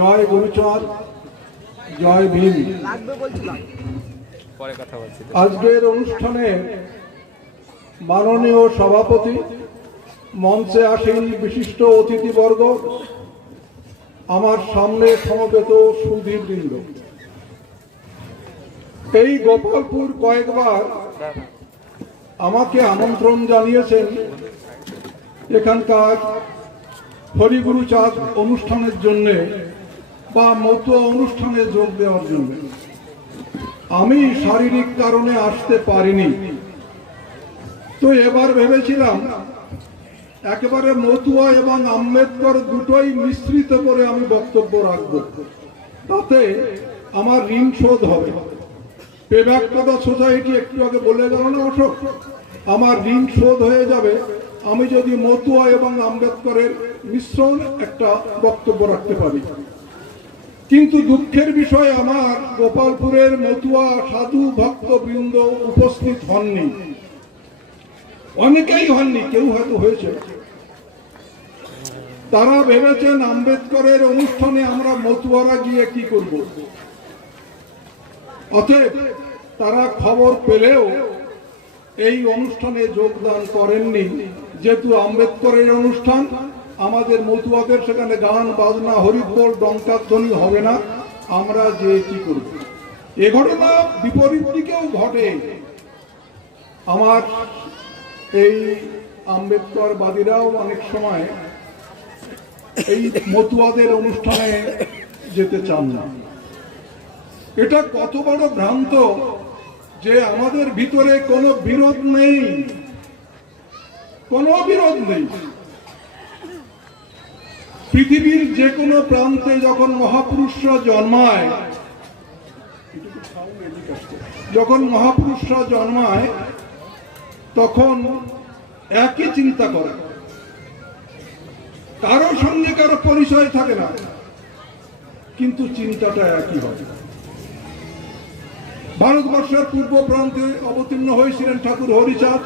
জয় গুরুচাঁদ, জয় ভীম। আজকের অনুষ্ঠানে মাননীয় সভাপতি, মঞ্চে আসীন বিশিষ্ট অতিথিবর্গ, আমার সামনে সমবেত সুধীবৃন্দ, এই গোপালপুর কয়েকবার আমাকে আমন্ত্রণ জানিয়েছেন এখানকার হরিগুরুচাঁদ অনুষ্ঠানের জন্য বা মতুয়া অনুষ্ঠানে যোগ দেওয়ার জন্য। আমি শারীরিক কারণে আসতে পারিনি, তো এবার ভেবেছিলাম একেবারে মতুয়া এবং আম্বেদকর দুটোই মিশ্রিত করে আমি বক্তব্য রাখব, তাতে আমার ঋণ শোধ হবে। পেব্যাক কথা সোসাইটি একটু আগে বলে গেল না অশোক, আমার ঋণ শোধ হয়ে যাবে আমি যদি মতুয়া এবং আম্বেদকরের মিশ্রণ একটা বক্তব্য রাখতে পারি। কিন্তু দুঃখের বিষয়, আমার গোপালপুরের মতুয়া সাধু ভক্তবৃন্দ উপস্থিত হননি। অনেকেই হননি, কেউ হয়তো হয়েছে। তারা ভেবেছেন আম্বেদকরের অনুষ্ঠানে আমরা মতুয়ারা গিয়ে কি করব। অতএব তারা খবর পেলেও এই অনুষ্ঠানে যোগদান করেননি, যেহেতু আম্বেদকরের অনুষ্ঠান। আমাদের মতুয়াদের সেখানে গান বাজনা হরিবোল ডঙ্কাধ্বনি হবে না, আমরা যে কি করব। এ ঘটনা বিপরীত দিকেও ঘটে। আমার এই আম্বেদকরবাদীরাও অনেক সময় এই মতুয়াদের অনুষ্ঠানে যেতে চান না। এটা কত বড় ভ্রান্ত যে আমাদের ভিতরে কোনো বিরোধ নেই, কোনো বিরোধ নেই। পৃথিবীর যে কোনো প্রান্তে যখন মহাপুরুষরা জন্মায়, তখন একই চিন্তা করে, কারো সঙ্গে কারো পরিচয় থাকে না, কিন্তু চিন্তাটা একই হয়। ভারতবর্ষের পূর্ব প্রান্তে অবতীর্ণ হয়েছিলেন ঠাকুর হরিচাঁদ,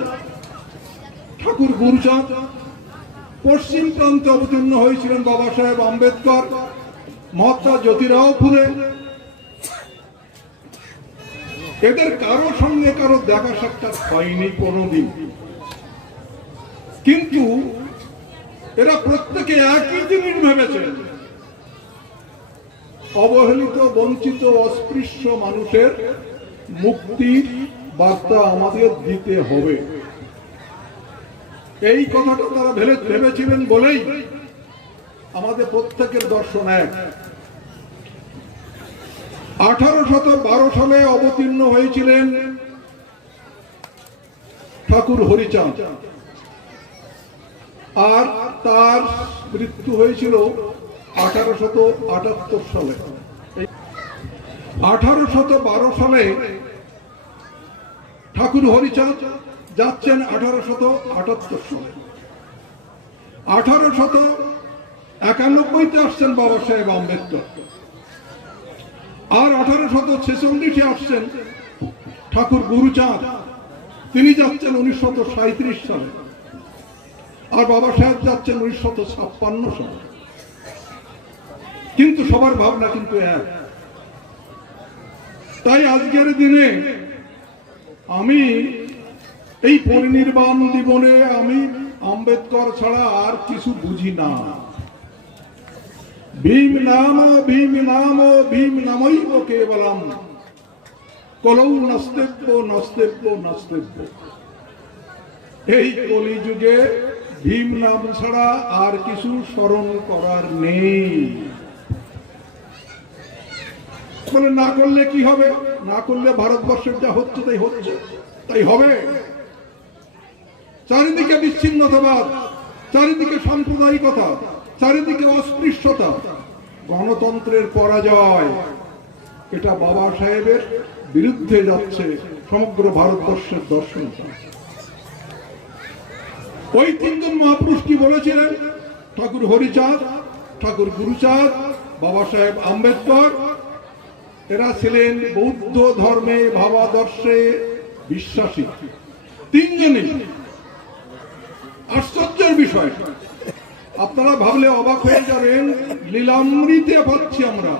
ঠাকুর গুরুচাঁদ। পশ্চিম প্রান্তে অবতীর্ণ হয়েছিলেন বাবা সাহেব আম্বেদকর, মহাত্মা জ্যোতিরাও ফুলে। এদের কারো সঙ্গে কারো দেখা সাক্ষাৎ হয়নি কোনোদিন, কিন্তু এরা প্রত্যেকে একই জিনিস ভেবেছেন, অবহেলিত, বঞ্চিত, অস্পৃশ্য মানুষের মুক্তির বার্তা আমাদের দিতে হবে। এই কথাটা তারা ভেবেছিলেন বলেই আমাদের প্রত্যেকের দর্শন এক। 1812 সালে অবতীর্ণ হয়েছিলেন ঠাকুর হরিচাঁদ, আর তার মৃত্যু হয়েছিল 1878 সালে। 1812 সালে ঠাকুর হরিচাঁদ যাচ্ছেন 1878 সালে। 1891 আসছেন বাবা সাহেব আম্বেদকর, আর 1846 আসছেন ঠাকুর গুরুচাঁদ, তিনি যাচ্ছেন 1937 সালে, আর বাবা সাহেব যাচ্ছেন 1956 সালে। কিন্তু সবার ভাবনা কিন্তু এক। তাই আজকের দিনে আমি এই পরিনির্বাণ জীবনে আমি আম্বেদকর ছাড়া আর কিছু বুঝি না। ভীম নাম ভীম নাম ভীম নামৈব কেবলম কলৌ নস্তেব্য নস্তেব্য নস্তেব্য। এই কলিযুগে ভীম নাম ছাড়া আর কিছু স্মরণ করার নেই। বলে না করলে কি হবে? না করলে ভারতবর্ষের যা হচ্ছে তাই হচ্ছে, তাই হবে। চারিদিকে বিচ্ছিন্নতাবাদ, চারিদিকে সাম্প্রদায়িকতা, চারিদিকে অস্পৃশ্যতা, গণতন্ত্রের পরাজয়, এটা বাবা সাহেবের বিরুদ্ধে যাচ্ছে সমগ্র ভারতবর্ষের দর্শন। ওই তিনজন মহাপুরুষ কি বলেছিলেন? ঠাকুর হরিচাঁদ, ঠাকুর গুরুচাঁদ, বাবা সাহেব আম্বেদকর। এরা ছিলেন বৌদ্ধ ধর্মে, ভাবাদর্শে বিশ্বাসী তিনজনই। আশ্চর্যের বিষয়, আপনারা ভাবলে অবাক হয়ে যাবেন, লীলামৃতে পাচ্ছি আমরা,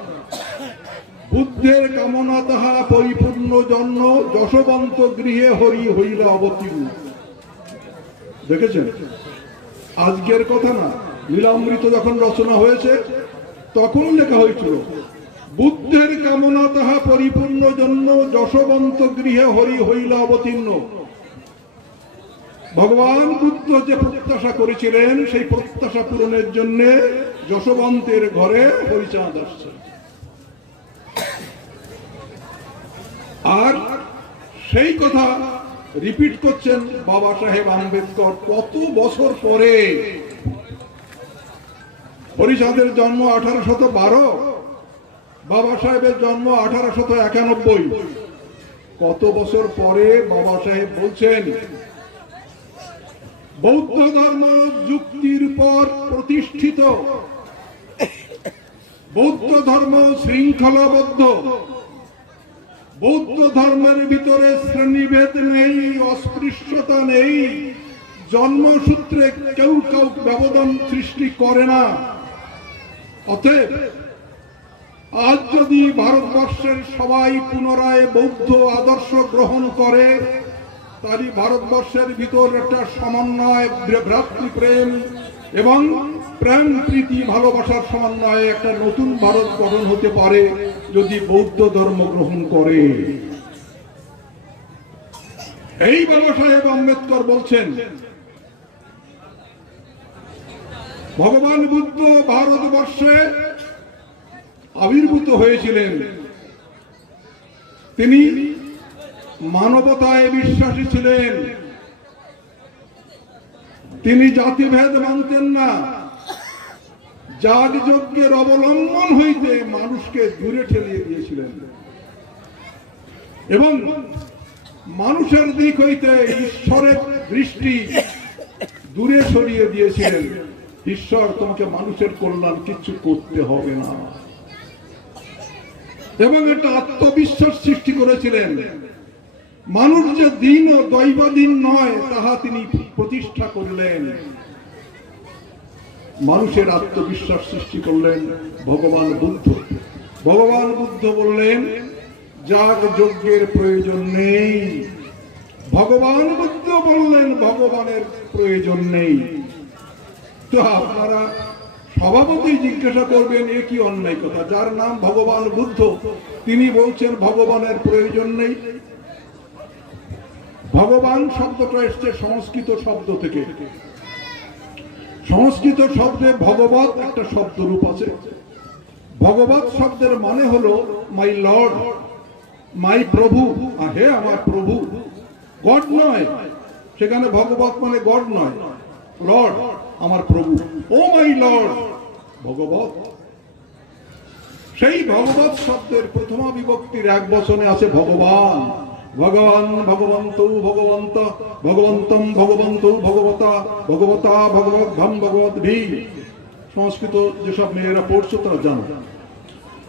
বুদ্ধের কামনা তাহা পরিপূর্ণ জন্ম, যশবন্ত গৃহে হরি হইল অবতীর্ণ। দেখেছেন, আজকের কথা না, লীলামৃত যখন রচনা হয়েছে তখন লেখা হয়েছিল, বুদ্ধের কামনা তাহা পরিপূর্ণ জন্ম, যশবন্ত গৃহে হরি হইল অবতীর্ণ। ভগবান বুদ্ধ যে প্রত্যাশা করেছিলেন সেই প্রত্যাশা পূরণের জন্য যশবন্তের ঘরে হরিচাঁদ আসছে। আর সেই কথা রিপিট করছেন বাবা সাহেব আম্বেদকর কত বছর পরে। হরিচাঁদের জন্ম 1812, বাবা সাহেবের জন্ম 1891। কত বছর পরে বাবা সাহেব বলছেন, বৌদ্ধ ধর্ম যুক্তির উপর প্রতিষ্ঠিত, বৌদ্ধ ধর্ম শৃঙ্খলাবদ্ধ, বৌদ্ধ ধর্মের ভিতরে শ্রেণীভেদ নেই, অস্পৃশ্যতা নেই, জন্মসূত্রে কেউ কেউ ব্যবধান সৃষ্টি করে না। অতএব আজ যদি ভারতবর্ষের সবাই পুনরায় বৌদ্ধ আদর্শ গ্রহণ করে, তারই ভারতবর্ষের ভিতর একটা সমন্বয়, ভ্রাতৃপ্রেম এবং প্রেম প্রীতি ভালোবাসার সমন্বয়ে একটা নতুন ভারত গঠন হতে পারে যদি বৌদ্ধ ধর্ম গ্রহণ করে। এই বাবা সাহেব আম্বেদকর বলছেন, ভগবান বুদ্ধ ভারতবর্ষে আবির্ভূত হয়েছিলেন। তিনি মানবতায় বিশ্বাসী ছিলেন, তিনি জাতিভেদ মানতেন না, যাগযজ্ঞের অবলম্বন হইতে মানুষকে দূরে ঠেলিয়ে দিয়েছিলেন এবং মানুষের দিক হইতে ঈশ্বরের দৃষ্টি দূরে সরিয়ে দিয়েছিলেন। ঈশ্বর, তোমাকে মানুষের কল্যাণ কিছু করতে হবে না, এবং একটা আত্মবিশ্বাস সৃষ্টি করেছিলেন। মানুষ যে দিন ও দৈবাধীন নয় তাহা তিনি প্রতিষ্ঠা করলেন। মানুষের আত্মবিশ্বাস সৃষ্টি করলেন ভগবান বুদ্ধ। ভগবান বুদ্ধ বললেন, যাগ যজ্ঞের প্রয়োজন নেই। ভগবান বুদ্ধ বললেন, ভগবানের প্রয়োজন নেই। তো আপনারা স্বভাবতই জিজ্ঞাসা করবেন, এ কি অন্যায় কথা? যার নাম ভগবান বুদ্ধ, তিনি বলছেন ভগবানের প্রয়োজন নেই। ভগবান শব্দটা এসছে সংস্কৃত শব্দ থেকে। সংস্কৃত শব্দে ভগবত একটা শব্দ রূপ আছে। ভগবত শব্দের মানে হলো মাই লর্ড, মাই প্রভু, হে আমার প্রভু। গড নয়, সেখানে ভগবত মানে গড নয়, লর্ড, আমার প্রভু। ও মাই লর্ড, ভগবত। সেই ভগবত শব্দের প্রথমা বিভক্তির এক বচনে আছে ভগবান। ভগবান, ভগবন্ত, ভগবন্ত, ভগবন্তম, ভগবন্ত, ভগবতা, ভগবতা, ভগবদ্ধাম, ভগবদ্ভী। সংস্কৃত যেসব মেয়েরা পড়ছো তারা জানো।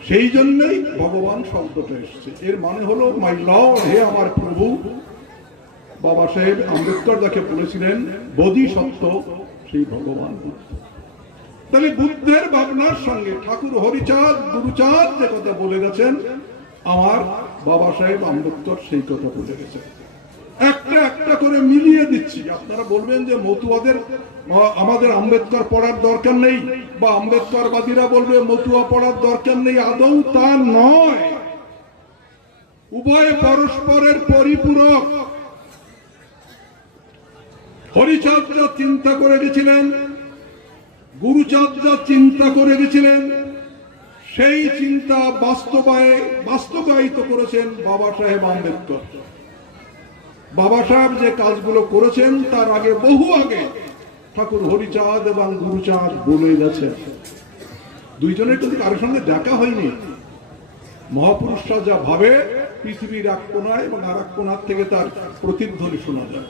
সেই জন্যই ভগবান শব্দটা এসছে। এর মানে হলো মাই লর্ড, হে আমার প্রভু। বাবা সাহেব আম্বেদকর যাকে বলেছিলেন বোধিসত্ত্ব, সেই ভগবান বুদ্ধ। তাহলে বুদ্ধের ভাবনার সঙ্গে ঠাকুর হরিচাঁদ, গুরুচাঁদ যে কথা বলে গেছেন, আমার বাবা সাহেব আম্বেদকর সেই কথা বলে গেছেন। একটা একটা করে মিলিয়ে দিচ্ছি। আপনারা বলবেন যে মতুয়াদের আমাদের আম্বেদকর পড়ার দরকার নেই, বা আম্বেদকরবাদীরা বলবে মতুয়া পড়ার দরকার নেই। আদৌ তা নয়, উভয় পরস্পরের পরিপূরক। হরিচাঁদ যা চিন্তা করে গেছিলেন, গুরুচাঁদ যা চিন্তা করে গেছিলেন, সেই চিন্তা বাস্তবায়িত করেছেন বাবা সাহেব আম্বেদকর। বাবা সাহেব যে কাজগুলো করেছেন তার আগে, বহু আগে ঠাকুর হরিচাঁদ এবং গুরুচাঁদ বলে গেছেন। দুইজনের কিন্তু কারোর সঙ্গে দেখা হয়নি। মহাপুরুষরা যা ভাবে পৃথিবীর এক কোণায় এবং আর এক কোণার থেকে তার প্রতিধ্বনি শোনা যায়।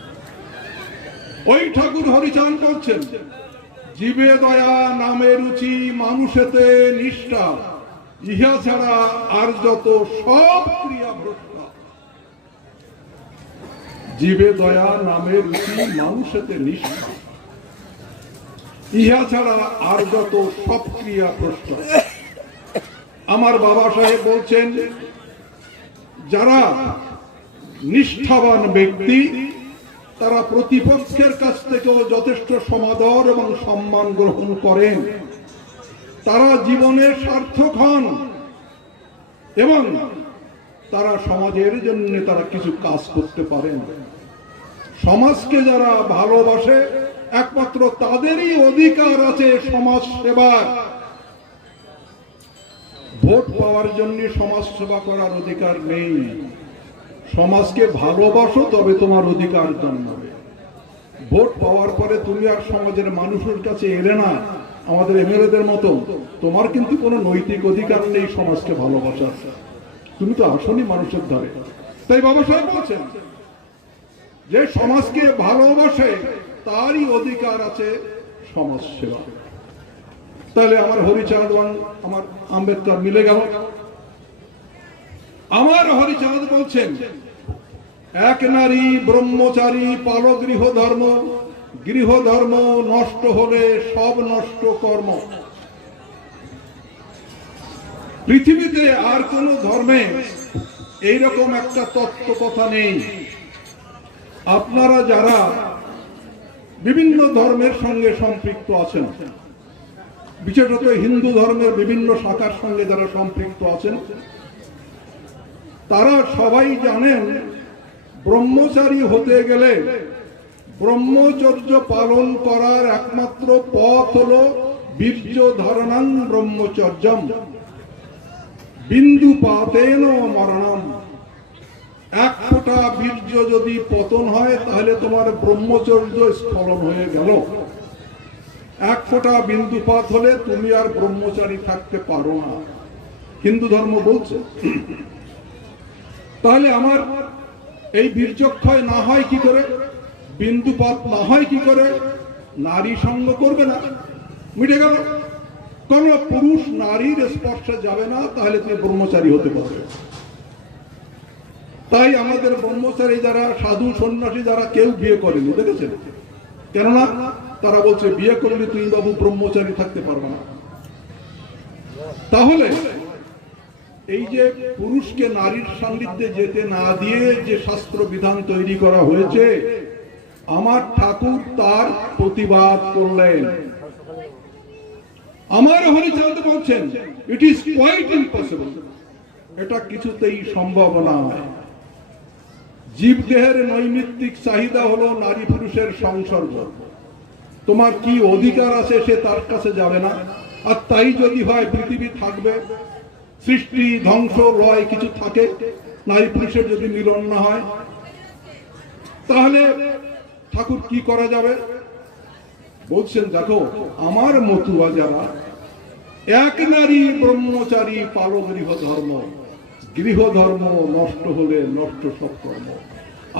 ওই ঠাকুর হরিচাঁদ বলছেন, জীবে দয়া নামে রুচি, মানুষেতে নিষ্ঠা, ইহা ছাড়া আর যত সব ক্রিয়া ভ্রষ্টা। জীবে দয়া নামে রুচি, মানুষেতে নিষ্ঠা। ইহা ছাড়া আর যত সব ক্রিয়া প্রশ্ন। আমার বাবা সাহেব বলছেন, যারা নিষ্ঠাবান ব্যক্তি তারা প্রতিপক্ষের কাছ থেকেও যথেষ্ট সমাদর এবং সম্মান গ্রহণ করেন, তারা জীবনে সার্থক হন এবং তারা সমাজের জন্য তারা কিছু কাজ করতে পারেন। সমাজকে যারা ভালোবাসে একমাত্র তাদেরই অধিকার আছে সমাজ সেবার। ভোট পাওয়ার জন্য সমাজ সেবা করার অধিকার নেই। সমাজকে ভালোবাসো তবে তোমার অধিকার জন্মাবে। ভোট পাওয়ার পরে তুমি আর সমাজের মানুষের কাছে এলে না আমাদের এমএলএদের মতো, তোমার কিন্তু কোনো নৈতিক অধিকার নেই সমাজকে ভালোবাসার। তুমি তো আসনি মানুষের ধারে। তাই বাবা সাহেব বলছেন যে সমাজকে ভালোবাসে তারই অধিকার আছে সমাজ সেবা। তাহলে আমার হরিচাঁদ এবং আমার আম্বেদকর মিলে গেল। আমার হরিচাঁদ বলছেন, এক নারী ব্রহ্মচারী পাল গৃহধর্ম, গৃহধর্ম নষ্ট হলে সব নষ্ট কর্ম। পৃথিবীতে আর কোন ধর্মে এইরকম একটা তত্ত্ব কথা নেই। আপনারা যারা বিভিন্ন ধর্মের সঙ্গে সম্পৃক্ত আছেন, বিশেষত হিন্দু ধর্মের বিভিন্ন শাখার সঙ্গে যারা সম্পৃক্ত আছেন, তারা সবাই জানেন ব্রহ্মচারী হতে গেলে ব্রহ্মচর্য পালন করার একমাত্র পথ হল বীর্য ধারণাং ব্রহ্মচর্যম বিন্দু পাতেন মরণম। এক ফোঁটা বীর্য যদি পতন হয় তাহলে তোমার ব্রহ্মচর্য স্খলন হয়ে গেল। এক ফোঁটা বিন্দুপাত হলে তুমি আর ব্রহ্মচারী থাকতে পারো না, হিন্দু ধর্ম বলছে। তাহলে আমার এই বীর্যক্ষয় না হয় কি করে, বিন্দুপাত না হয় কি করে? নারী সঙ্গ করবে না, মিটে গেল। কোন পুরুষ নারীর স্পর্শে যাবে না, তাহলে তুমি ব্রহ্মচারী হতে পারবে। তাই আমাদের ব্রহ্মচারী যারা সাধু সন্ন্যাসী যারা কেউ বিয়ে করেনি, দেখেছেন? কেননা তারা বলছে বিয়ে করলে তুই বাবু ব্রহ্মচারী থাকতে পারবে না। তাহলে এই যে পুরুষকে নারীর সান্নিধ্যে যেতে না দিয়ে যে শাস্ত্র বিধান তৈরি করা হয়েছে, আমার ঠাকুর তার প্রতিবাদ করলেন। আমার হরিচাঁদ বলছেন ইট ইজ কোয়াইট ইম্পসিবল, এটা কিছুতেই সম্ভব নয়। জীবদেহের নৈমিত্তিক চাহিদা হলো নারী পুরুষের সংসর্গ। তোমার কি অধিকার আছে সে তার কাছে যাবে না। আর তাই যদি হয় পৃথিবী থাকবে, সৃষ্টি ধ্বংস লয় কিছু থাকে, নারী পুরুষের যদি মিলন না হয়, তাহলে ঠাকুর কি করা যাবে? বলছেন দেখো, আমার মতুয়া যারা এক নারী ব্রহ্মচারী পাল গৃহধর্ম, গৃহধর্ম নষ্ট হলে নষ্ট সব কর্ম।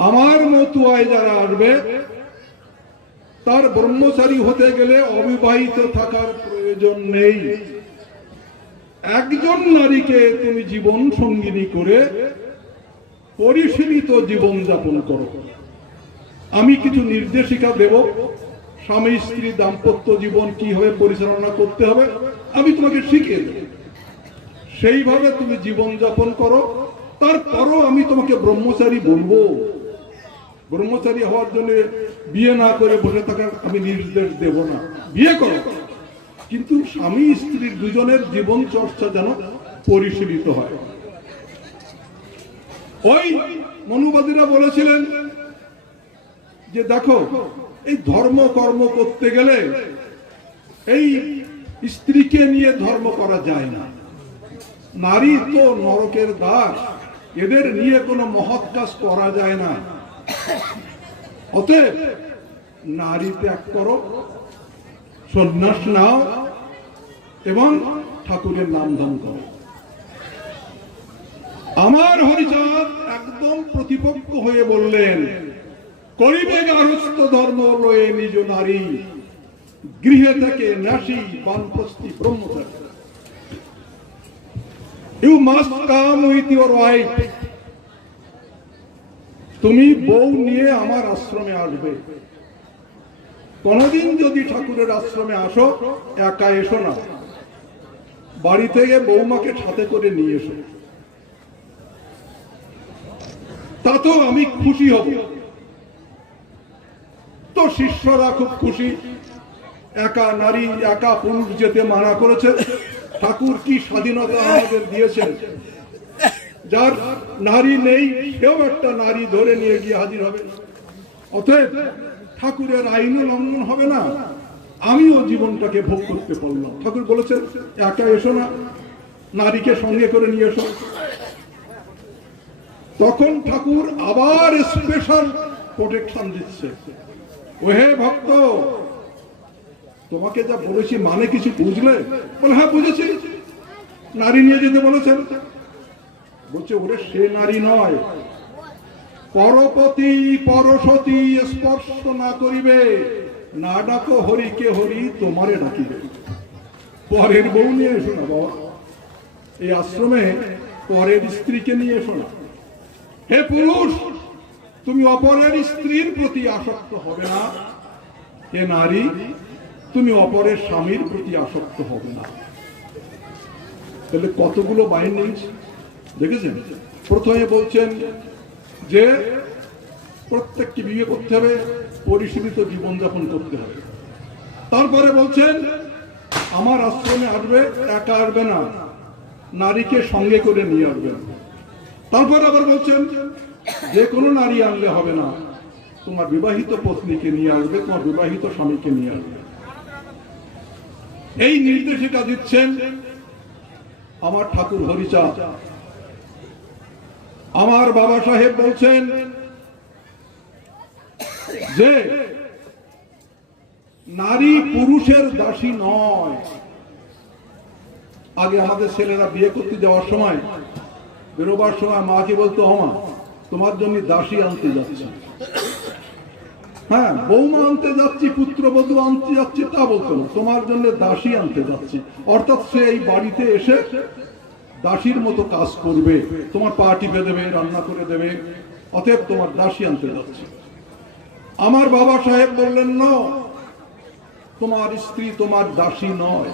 আমার মতুয়ায় যারা আসবে তার ব্রহ্মচারী হতে গেলে অবিবাহিত থাকার প্রয়োজন নেই। একজন নারীকে তুমি জীবন সঙ্গিনী করে পরিশীলিত জীবন যাপন করো। আমি কিছু নির্দেশিকা দেব, স্বামী স্ত্রী দাম্পত্য জীবন কিভাবে পরিচালনা করতে হবে আমি তোমাকে শিখিয়ে দেব। সেইভাবে তুমি জীবন যাপন করো, তারপরও আমি তোমাকে ব্রহ্মচারী বলবো। ব্রহ্মচারী হওয়ার জন্য বিয়ে না করে বসে থাকার আমি নির্দেশ দেব না। বিয়ে করো, কিন্তু স্বামী স্ত্রীর দুজনের জীবন চর্চা যেন পরিশীলিত হয়। ওই মনুবাদীরা বলেছিলেন যে দেখো, এই ধর্ম কর্ম করতে গেলে এই স্ত্রীকে নিয়ে ধর্ম করা যায় না। নারী তো নরকের দাস, এদের নিয়ে কোনো মহৎ কাজ করা যায় না। অতএব নারী ত্যাগ করো, সন্ন্যাস নাও এবং ঠাকুরের নাম ধাম করো। আমার হরিচাঁদ একদম প্রতিপক্ষ হয়ে বললেন, করিবে গার্হস্থ্য ধর্ম লয়ে নিজ নারী, গৃহে থেকে নাসি বানপ্রস্থি ব্রহ্মচারী। You must come with your wife. তুমি বউ নিয়ে আমার আশ্রমে আসবে। কোনদিন যদি ঠাকুরের আশ্রমে আসো, একা এসো না, বাড়ি থেকে বৌমাকে সাথে করে নিয়ে এসো, তাতেও আমি খুশি হব। তো শিষ্যরা খুব খুশি। একা নারী একা পুরুষ যেতে মানা করেছে। ঠাকুর কি স্বাধীনতা আমাদের দিয়েছেন, যার নারী নেই সেও একটা নারী ধরে নিয়ে গিয়ে হাজির হবে। অতএব ঠাকুরের আইন লঙ্ঘন হবে না, আমিও জীবনটাকে ভোগ করতে পারলাম। ঠাকুর বলেছেন একা এসো না, নারীকে সঙ্গে করে নিয়ে এসো। তখন ঠাকুর আবার স্পেশাল প্রোটেকশন দিচ্ছে। ওহে ভক্ত, তোমাকে যা বলেছি মানে কিছু বুঝলে? বলে হ্যাঁ বুঝেছি। নারী নিয়ে যেতে বলেছেন। বলছে ওরে সে নারী নয়, পরপতি পরসতী স্পর্শ না করিবে, না ডাকো হরিকে হরি তোমারে ডাকিবে। পরের বউ নিয়ে এসো না বাবা, এই আশ্রমে পরের স্ত্রীকে নিয়ে এসো না। হে পুরুষ, তুমি অপরের স্ত্রীর প্রতি আসক্ত হবে না। হে নারী, তুমি অপরের স্বামীর প্রতি আসক্ত হবে না। তাহলে কতগুলো বাইন্ডিংস দেখেছেন? প্রথমে বলছেন যে প্রত্যেককে বিয়ে করতে হবে, পরিশীলিত জীবনযাপন করতে হবে। তারপরে বলছেন আমার আশ্রমে আসবে, একা আসবে না, নারীকে সঙ্গে করে নিয়ে আসবে। তারপর আবার বলছেন যে কোনো নারী আনলে হবে না, তোমার বিবাহিত পত্নীকে নিয়ে আসবে, তোমার বিবাহিত স্বামীকে নিয়ে আসবে। এই নির্দেশিকা দিচ্ছেন আমার ঠাকুর হরিচাঁদ। আমার বাবা সাহেব বলছেন যে নারী পুরুষের দাসী নয়। আগে আমাদের ছেলেরা বিয়ে করতে যাওয়ার সময়, বেরোবার সময় মাকে বলতো আমা তোমার জন্য দাসী আনতে যাচ্ছি। হ্যাঁ, বৌমা আনতে যাচ্ছি, পুত্রবধূ আনতে যাচ্ছি তা বলতো না, তোমার জন্য দাসী আনতে যাচ্ছি। অর্থাৎ সে এই বাড়িতে এসে দাসীর মতো কাজ করবে, তোমার পা টিপে দেবে, রান্না করে দেবে, অতএব তোমার দাসী আনতে যাচ্ছি। আমার বাবা সাহেব বললেন না, তোমার স্ত্রী তোমার দাসী নয়,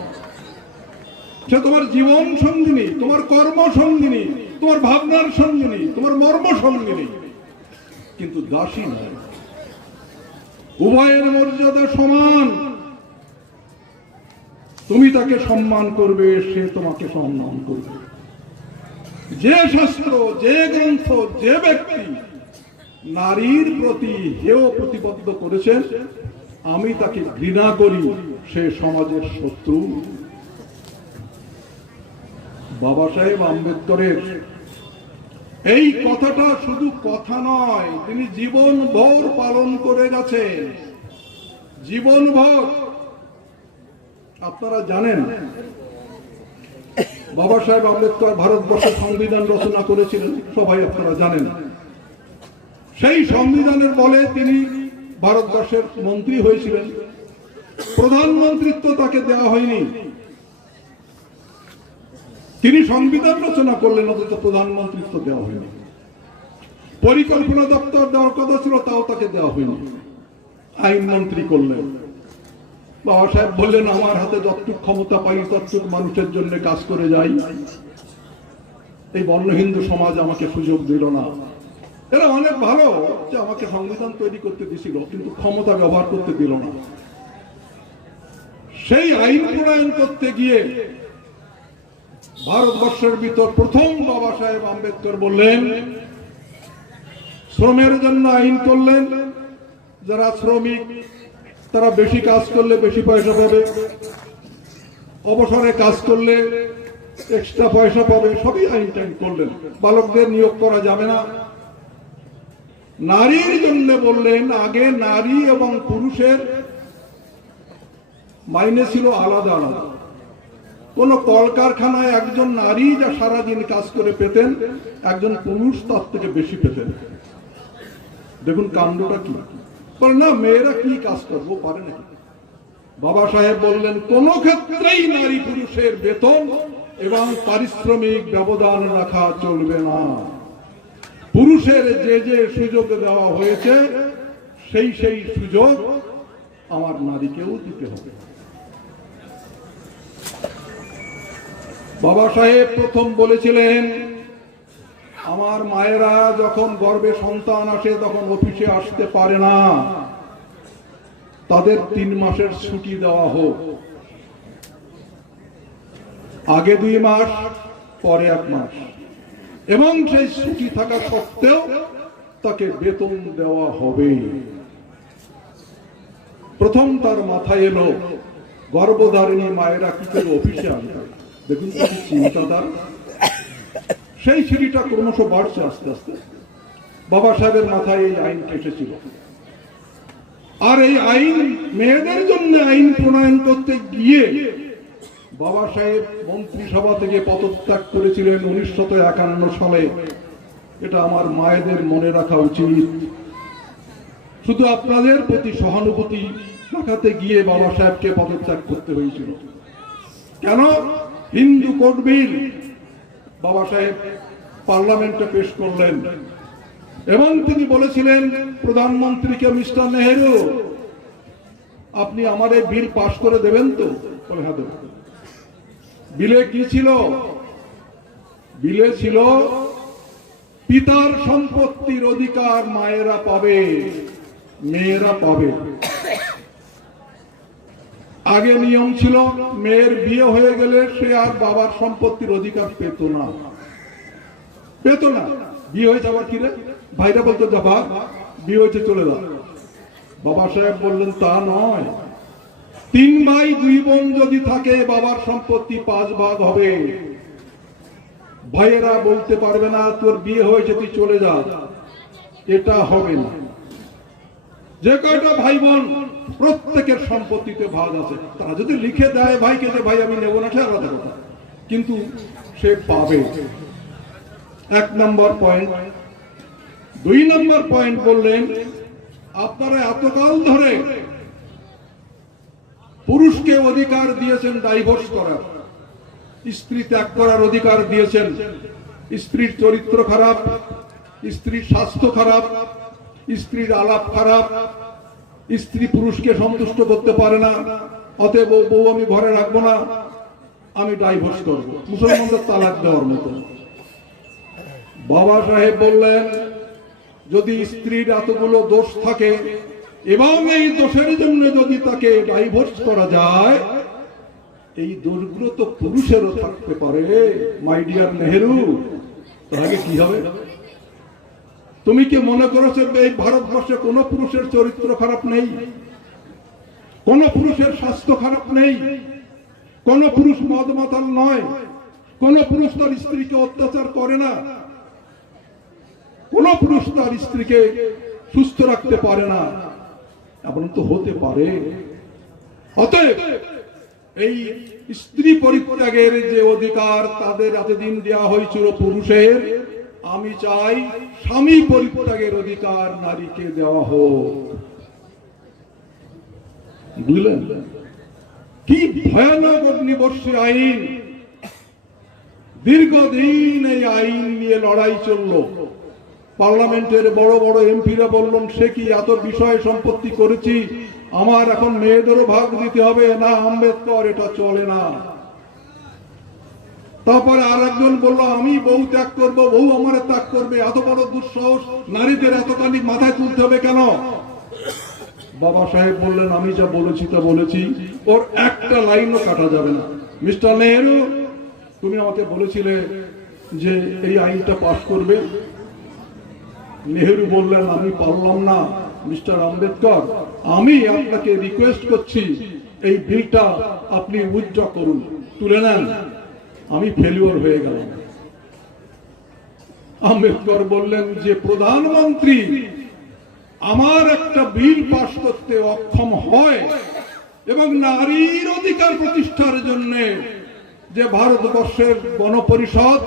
সে তোমার জীবন সঙ্গিনী, তোমার কর্ম সঙ্গিনী, তোমার ভাবনার সঙ্গিনী, তোমার মর্ম সঙ্গিনী, কিন্তু দাসী নয়। উভয়ের মর্যাদা সমান। তুমি তাকে সম্মান করবে, সে তোমাকে সম্মান করবে। যে শাস্ত্র, যে গ্রন্থ, যে ব্যক্তি নারীর প্রতি হেয় প্রতিবদ্ধ করেছেন, আমি তাকে ঘৃণা করি, সে সমাজের শত্রু। বাবা সাহেব আম্বেদকরের এই কথাটা শুধু কথা নয়, তিনি জীবনভর পালন করে গেছেন, জীবনভর। আপনারা জানেন বাবা সাহেব আম্বেদকর ভারতবর্ষের সংবিধান রচনা করেছিলেন, সবাই আপনারা জানেন। সেই সংবিধানের বলে তিনি ভারতবর্ষের মন্ত্রী হয়েছিলেন। প্রধানমন্ত্রিত্ব তাকে দেওয়া হয়নি। তিনি সংবিধান রচনা করলেন, অথচ প্রধানমন্ত্রিত্ব দেওয়া হয়নি। পরিকল্পনা দপ্তর দেওয়ার কথা ছিল, তাও তাকে দেওয়া হয়নি। আইন মন্ত্রী করলেন। বাবা সাহেব বললেন আমার হাতে যতটুক ক্ষমতা পাই ততটুক মানুষের জন্য কাজ করে যাই। এই বর্ণ হিন্দু সমাজ আমাকে সুযোগ দিল না। এরা অনেক ভালো যে আমাকে সংবিধান তৈরি করতে দিছিল, কিন্তু ক্ষমতা ব্যবহার করতে দিল না। সেই আইন প্রণয়ন করতে গিয়ে ভারতবর্ষের ভিতর প্রথম বাবা সাহেব আম্বেদকর বললেন, শ্রমের জন্য আইন করলেন। যারা শ্রমিক তারা বেশি কাজ করলে বেশি পয়সা পাবে, অবসরে কাজ করলে এক্সট্রা পয়সা পাবে, সবই আইন টাইন করলেন। বালকদের নিয়োগ করা যাবে না। নারীর জন্য বললেন, আগে নারী এবং পুরুষের মাইনে ছিল আলাদা আলাদা। কোন কলকারখানায় একজন নারী যা সারাদিন কাজ করে পেতেন, একজন পুরুষ তার থেকে বেশি পেতেন। দেখুন কাণ্ডটা কি। বলে না, মেয়েরা কি কাজ করবো পারে নাকি? বাবা সাহেব বললেন কোন ক্ষেত্রেই নারী পুরুষের বেতন এবং পারিশ্রমিক ব্যবধান রাখা চলবে না। পুরুষের যে যে সুযোগ দেওয়া হয়েছে সেই সেই সুযোগ আমার নারীকেও দিতে হবে। বাবা সাহেব প্রথম বলেছিলেন, আমার মায়েরা যখন গর্ভে সন্তান আসে তখন অফিসে আসতে পারে না, তাদের 3 মাসের ছুটি দেওয়া হোক। আগে 2 মাস, পরে 1 মাস, এবং সেই ছুটি থাকা সত্ত্বেও তাকে বেতন দেওয়া হবে। প্রথম তার মাথায় এলো গর্ভধারিণী মায়েরা কি করে অফিসে আসবে। দেখুন কি চিন্তাধারা। সেই সিঁড়িটা ক্রমশ বাড়ছে আস্তে আস্তে। বাবা সাহেবের মাথায় এই আইন এসেছিল, আর এই আইন মেয়েদের জন্য আইন প্রণয়ন করতে গিয়ে বাবা সাহেব মন্ত্রিসভা থেকে পদত্যাগ করেছিলেন 1951 সালে। এটা আমার মায়েদের মনে রাখা উচিত। শুধু আপনাদের প্রতি সহানুভূতি দেখাতে গিয়ে বাবা সাহেবকে পদত্যাগ করতে হয়েছিল। কেন? হিন্দু কোড বিল বাবা সাহেব পার্লামেন্টে পেশ করলেন এবং তিনি বলেছিলেন প্রধানমন্ত্রীকে, মিস্টার নেহেরু, আপনি আমার এই বিল পাশ করে দেবেন তো? বলে হ্যাঁ দেব। বিলে কি ছিল? বিলে ছিল পিতার সম্পত্তির অধিকার মায়েরা পাবে, মেয়েরা পাবে। আগে নিয়ম ছিল মেয়ের বিয়ে হয়ে গেলে সে আর বাবার সম্পত্তির অধিকার পেত না। বিয়ে হয়েছে আবার কি রে? ভাইরা বলতো যাবা, বিয়ে হয়েছে চলে যাও। বাবা সাহেব বললেন তা নয়, 3 ভাই 2 বোন যদি থাকে বাবার সম্পত্তি 5 ভাগ হবে। ভাইয়েরা বলতে পারবে না তোর বিয়ে হয়েছে তুই চলে যা, এটা হবে না। যে কয়টা ভাই বোন প্রত্যেকের সম্পত্তিতে ভাগ আছে, তারা যদি লিখে দেয় ভাইকে যে ভাই আমি নেব না, সে আলাদা কথা, কিন্তু সে পাবে। 1 নম্বর পয়েন্ট। 2 নম্বর পয়েন্ট বললেন, আপনারা এতকাল ধরে পুরুষকে অধিকার দিয়েছেন ডাইভোর্স করার, স্ত্রী ত্যাগ করার অধিকার দিয়েছেন। স্ত্রীর চরিত্র খারাপ, স্ত্রীর স্বাস্থ্য খারাপ, স্ত্রীর আলাপ খারাপ, স্ত্রী পুরুষকে সন্তুষ্ট করতে পারে না, অতএব বউ আমি ঘরে রাখবো না, আমি ডাইভোর্স করব। মুসলমানদের তালাক দেওয়ার মতো। বাবা সাহেব বললেন, যদি স্ত্রীর এতগুলো দোষ থাকে এবং এই দোষের জন্য যদি তাকে ডাইভোর্স করা যায়, এই দোষগুলো তো পুরুষেরও থাকতে পারে। মাই ডিয়ার নেহেরু, তাহলে কি হবে? তুমি কি মনে করেছো এই ভারতবর্ষে কোন পুরুষের চরিত্র খারাপ নেই? কোন পুরুষের স্বাস্থ্য খারাপ নেই? কোন পুরুষ মদ মাতাল নয়? কোন পুরুষ তার স্ত্রীকে অত্যাচার করে না? কোন পুরুষ তার স্ত্রীকে সুস্থ রাখতে পারে না? এমন তো হতে পারে। অতএব এই স্ত্রী পরিত্যাগের যে অধিকার তাদের এতদিন দেওয়া হয়েছিল পুরুষের, আমি চাই স্বামী পরিত্যাগের অধিকার নারীকে দেওয়া হোক। বুঝলেন কি ভয়ানক অগ্নিবর্ষী আইন? দীর্ঘদিন এই আইন নিয়ে লড়াই চলল। পার্লামেন্টের বড় বড় এমপিরা বললেন, সে কি এত বিষয় সম্পত্তি করেছি, আমার এখন মেয়েদেরও ভাগ দিতে হবে না, আম্বেদকর এটা চলে না। তারপরে আর একজন বললো, আমি বউ ত্যাগ করবো, বউ আমার ত্যাগ করবে। এত বড় দুঃসাহস নারীদের এতখানি মাথায় তুলতে হবে কেন? বাবা সাহেব বললেন, আমি যা বলেছি তা বলেছি, ওর একটা লাইনও কাটা যাবে না। মিস্টার নেহেরু, তুমি আমাকে বলেছিলে যে এই আইনটা পাস করবে। নেহেরু বললেন, আমি পারলাম না মিস্টার আম্বেদকর, আমি আপনাকে রিকোয়েস্ট করছি এই বিলটা আপনি উইথড্র করুন, তুলে নেন। আমি ফেলিওর হয়ে গেলাম। আম্বেদকর বললেন যে প্রধানমন্ত্রী আমার একটা বিল পাস করতে অক্ষম হয় এবং নারীর অধিকার প্রতিষ্ঠার জন্য যে ভারতবর্ষের গণপরিষদ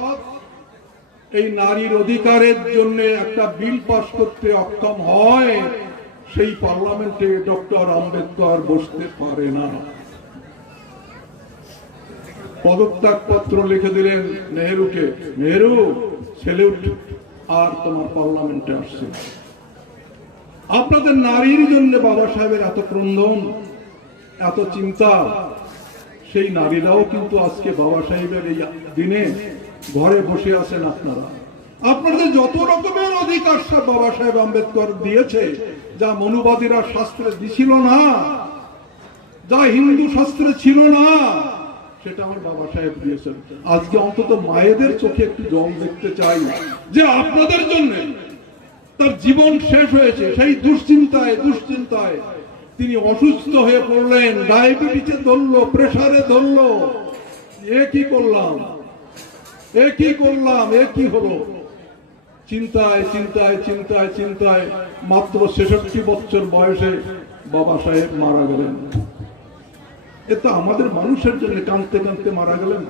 এই নারীর অধিকারের জন্য একটা বিল পাস করতে অক্ষম হয়, সেই পার্লামেন্টে ডক্টর আম্বেদকর বসতে পারে না। পদত্যাগ পত্র লিখে দিলেন নেহেরুকে, নেহেরু সেলিউট, আর তোমার পার্লামেন্টে আসছে। আপনাদের নারীর জন্য বাবা সাহেবের এত ক্রন্দন, এত চিন্তা, সেই নারীরাও কিন্তু আজকে বাবা সাহেবের এই দিনে ঘরে বসে আছেন। আপনাদের যত রকমের অধিকার সব বাবা সাহেব আম্বেদকর দিয়েছে, যা মনুবাদীরা শাস্ত্রে দিছিল না, যা হিন্দু শাস্ত্রে ছিল না, সেটা আমার বাবা সাহেব দিয়েছেন। আজকে অন্তত মায়েদের চোখে একটু জল দেখতে চাই যে আপনাদের জন্য তার জীবন শেষ হয়েছে। সেই দুশ্চিন্তায় তিনি অসুস্থ হয়ে পড়লেন, ডায়াবেটিসে ধরলো, প্রেসারে ধরলো। এ কি করলাম, এ কি হলো? চিন্তায় মাত্র 66 বছর বয়সে বাবা সাহেব মারা গেলেন। এ তো আমাদের মানুষের জন্য কাঁদতে কাঁদতে মারা গেলেন।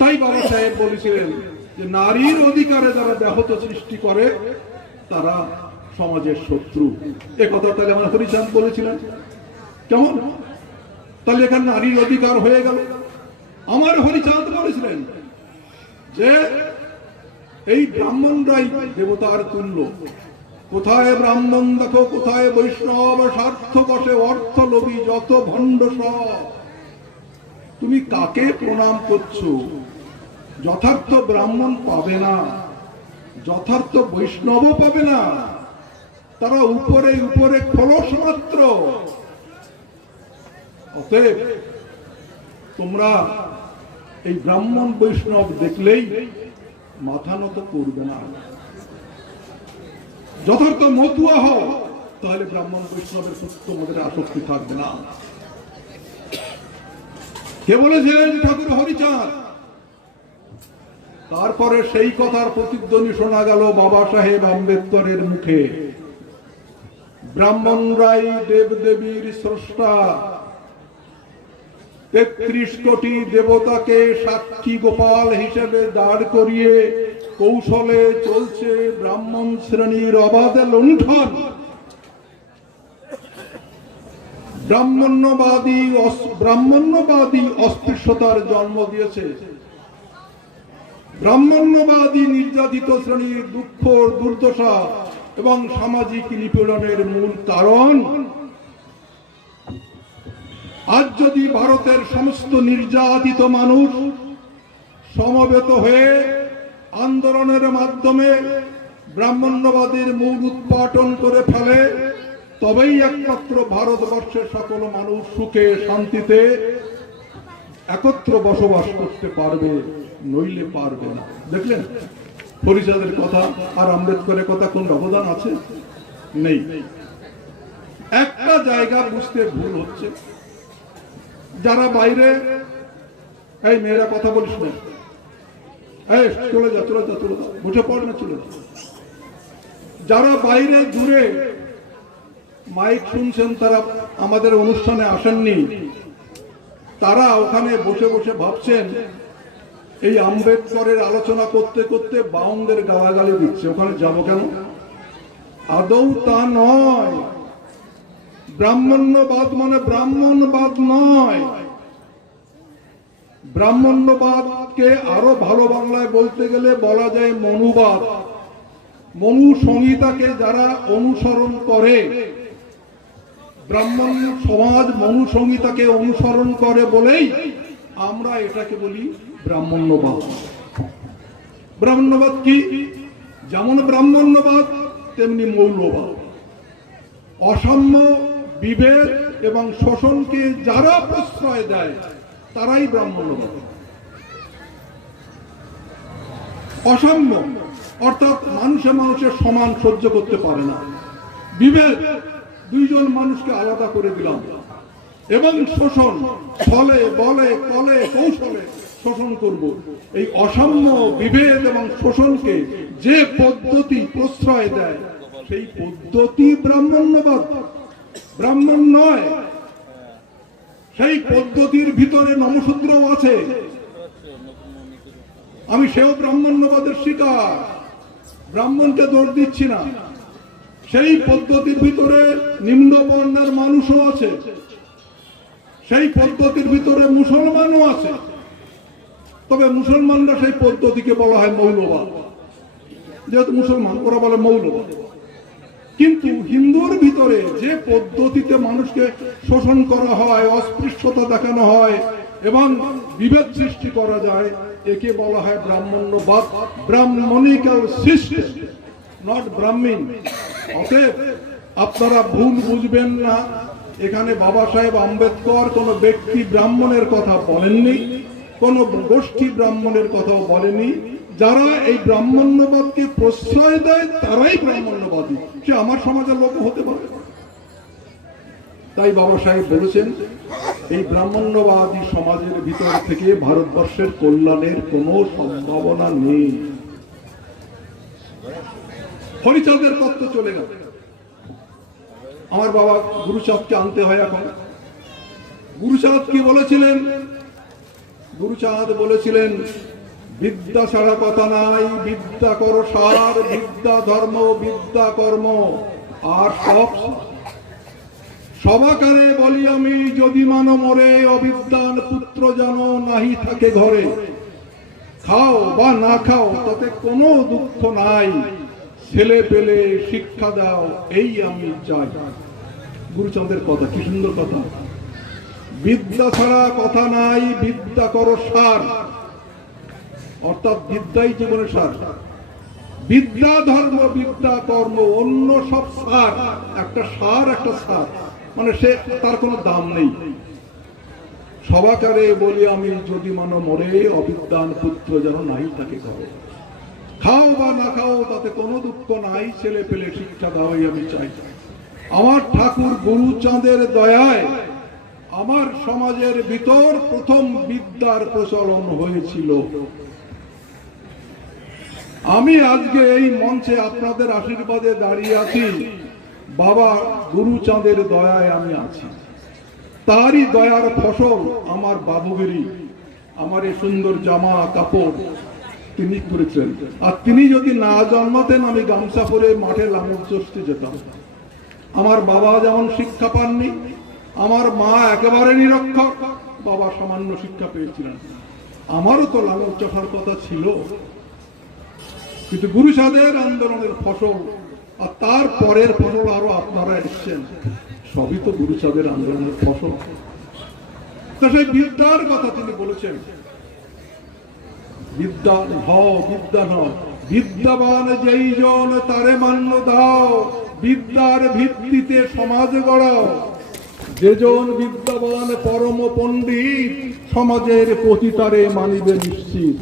তাই বাবা সাহেব বলেছিলেন যে নারীর অধিকারে যারা ব্যাহত সৃষ্টি করে তারা সমাজের শত্রু। এ কথা তাহলে আমার হরিচাঁদ বলেছিলেন। কেমন তাহলে এখানে নারীর অধিকার হয়ে গেল? আমার হরিচাঁদ বলেছিলেন যে এই ব্রাহ্মণরাই দেবতার তুল্য। কোথায় ব্রাহ্মণ দেখো, কোথায় বৈষ্ণব, স্বার্থ বসে অর্থ লোভী যত ভণ্ড সব। তুমি কাকে প্রণাম করছো? যথার্থ ব্রাহ্মণ পাবে না, যথার্থ বৈষ্ণব পাবে না, তারা উপরে উপরে খোলস মাত্র। অতএব তোমরা এই ব্রাহ্মণ বৈষ্ণব দেখলেই মাথা নত করবে না। যথার্থ মতুয়া হও, তাহলে ব্রাহ্মণ বৈষ্ণবের প্রতি তোমাদের আসক্তি থাকবে না। কে বলেছিলেন? ঠাকুর হরিচাঁদ। তারপরে সেই কথার প্রতিধ্বনি শোনা গেল বাবা সাহেব আম্বেদকরের মুখে। ব্রাহ্মণরাই দেবদেবীর স্রষ্টা, 33 কোটি দেবতাকে সাক্ষী গোপাল হিসেবে দাঁড় করিয়ে কৌশলে চলছে ব্রাহ্মণ শ্রেণীর অবাধে লুণ্ঠন। ব্রাহ্মণ্যবাদী অস্পৃশ্যতার জন্ম দিয়েছে। ব্রাহ্মণ্যবাদী নির্যাতিত শ্রেণীর দুঃখ, দুর্দশা এবং সামাজিক নিপীড়নের মূল কারণ। আজ যদি ভারতের সমস্ত নির্যাতিত মানুষ সমবেত হয়ে আন্দোলনের মাধ্যমে ব্রাহ্মণ্যবাদীর মূল উৎপাটন করে ফেলে, তবেই একমাত্র ভারতবর্ষের সকল মানুষ সুখে শান্তিতে একত্র বসবাস করতে পারবে, নইলে পারবে না। দেখলেন হরিচাঁদের কথা আর আম্বেদকরের কথা কোন অবদান আছে? নেই। একটা জায়গা বুঝতে ভুল হচ্ছে। যারা বাইরে, এই মেয়েরা কথা বলিস না, চলে যা, বুঝে পড় না, চলে যা। যারা বাইরে দূরে মাইক শুনছেন, তারা আমাদের অনুষ্ঠানে আসেননি, তারা ওখানে বসে বসে ভাবছেন এই আম্বেদকরের আলোচনা করতে করতে বাউন্দের গালাগালি দিচ্ছে, ওখানে যাবো কেন? আদৌ তা নয়। ব্রাহ্মণ্যবাদ মানে ব্রাহ্মণবাদ নয়। ব্রাহ্মণ্যবাদকে আরো ভালো বাংলায় বলতে গেলে বলা যায় মনুবাদ। মনু সংহিতাকে যারা অনুসরণ করে, ব্রাহ্মণ সমাজ মনু সংহিতাকে অনুসরণ করে বলেই আমরা এটাকে বলি ব্রাহ্মণ্যবাদ। ব্রাহ্মণ্যবাদ কি? যেমন ব্রাহ্মণ্যবাদ তেমনি মৌলবাদ। অসাম্য, বিভেদ এবং শোষণকে যারা প্রশ্রয় দেয় তারাই ব্রাহ্মণ্যবাদ। অসাম্য অর্থাৎ মানুষের সমান সহ্য করতে পারে না। বিভেদ, দুইজন মানুষকে আলাদা করে দিলাম। এবং শোষণ, ছলে বলে কলে কৌশলে শোষণ করব। এই অসাম্য, বিভেদ এবং শোষণকে যে পদ্ধতি প্রশ্রয় দেয় সেই পদ্ধতি ব্রাহ্মণ্যবাদ, ব্রাহ্মণ নয়। সেই পদ্ধতির ভিতরে নমশূদ্রও আছে। আমি সেও ব্রাহ্মণ্যবাদের শিকার, ব্রাহ্মণকে দোষ দিচ্ছি না। সেই পদ্ধতির ভিতরে নিম্ন বর্ণের মানুষও আছে, সেই পদ্ধতির ভিতরে মুসলমানও আছে। তবে মুসলমানরা সেই পদ্ধতিকে বলা হয় মৌলবাদ। যেহেতু মুসলমান, ওরা বলে মৌলবাদ। কিন্তু হিন্দুর ভিতরে যে পদ্ধতিতে মানুষকে শোষণ করা হয়, অস্পৃশ্যতা দেখানো হয় এবং বিভেদ সৃষ্টি করা যায়, একে বলা হয় ব্রাহ্মণ্যবাদ, ব্রাহ্মণিক্যাল সিস্টেম, নট ব্রাহ্মণ। অতএব আপনারা ভুল বুঝবেন না, এখানে বাবা সাহেব আম্বেদকর কোন ব্যক্তি ব্রাহ্মণের কথা বলেননি, কোন গোষ্ঠী ব্রাহ্মণের কথাও বলেনি। যারা এই ব্রাহ্মণ্যবাদকে প্রশ্রয় দেয় তারাই ব্রাহ্মণ্যবাদী, সে আমার সমাজের লোক হতে পারে। তাই বাবা সাহেব বলেছেন, এই ব্রাহ্মণ্যবাদী সমাজের ভিতর থেকে ভারতবর্ষের কল্যাণের কোনো সম্ভাবনা নেই। হরিচাঁদের তত্ত্ব চলে গেল, আমার বাবা গুরুচাঁদকে আনতে হয়। এখন গুরুচাঁদ কি বলেছিলেন? গুরুচাঁদ বলেছিলেন, বিদ্যা ছাড়া কথা নাই, বিদ্যা করো সার, বিদ্যা ধর্ম, বিদ্যা কর্ম, আর সব সবাকারে বলি আমি, যদি মানো মরে, অবিদ্যান পুত্র যেন নাহি থাকে ঘরে। খাও বা না খাও তাতে কোনো দুঃখ নাই, ছেলে পেলে শিক্ষা দাও, এই আমি চাই। গুরুচাঁদের কথা, কি সুন্দর কথা। বিদ্যা ছাড়া কথা নাই, বিদ্যা করো সার, অর্থাৎ বিদ্যাই জীবনের সার। বিদ্যা ধর্ম, বিদ্যা কর্ম, অন্য সব সার, একটা সার, একটা সার, মানে সে তার কোনো দাম নেই। সবাকারে বলি আমি, যদি মানো মরে, অবিদ্যান পুত্র যেন নাই তাকে ঘরে। খাও বা না খাও তাতে কোনো দুঃখ নাই, ছেলে পেলে শিক্ষা দাও, আমি চাই। আমার ঠাকুর গুরুচাঁদের দয়ায় আমার সমাজের ভিতর প্রথম বিদ্যার প্রচলন হয়েছিল। আমি আজকে এই মঞ্চে আপনাদের আশীর্বাদে দাঁড়িয়ে আছি, বাবা গুরুচাঁদের দয়ায় আমি আছি। তারই দয়ার ফসল আমার বাবুগিরি, আমার এই সুন্দর জামা কাপড় তিনি করেছেন। আর তিনি যদি না জন্মাতেন, আমি গামছা পরে মাঠে লাঙল চষতে যেতাম। আমার বাবা যেমন শিক্ষা পাননি, আমার মা একেবারে নিরক্ষর, বাবা সামান্য শিক্ষা পেয়েছিলেন। আমারও তো লাঙল চষার কথা ছিল, কিন্তু গুরুচাঁদের আন্দোলনের ফসল আর তার পরের ফসল আরো আপনারা এসছেন, সবই তো গুরুচাঁদের আন্দোলনের ফসল। তো সেই বিদ্যার কথা তিনি বলেছেন, বিদ্যা হও, বিদ্যা নও, বিদ্যাবান যেই জন তারে মান্য দাও, বিদ্যার ভিত্তিতে সমাজ গড়াও। যেজন বিদ্যাবান পরম পণ্ডিত, সমাজের পতিতারে মানিবে নিশ্চিত।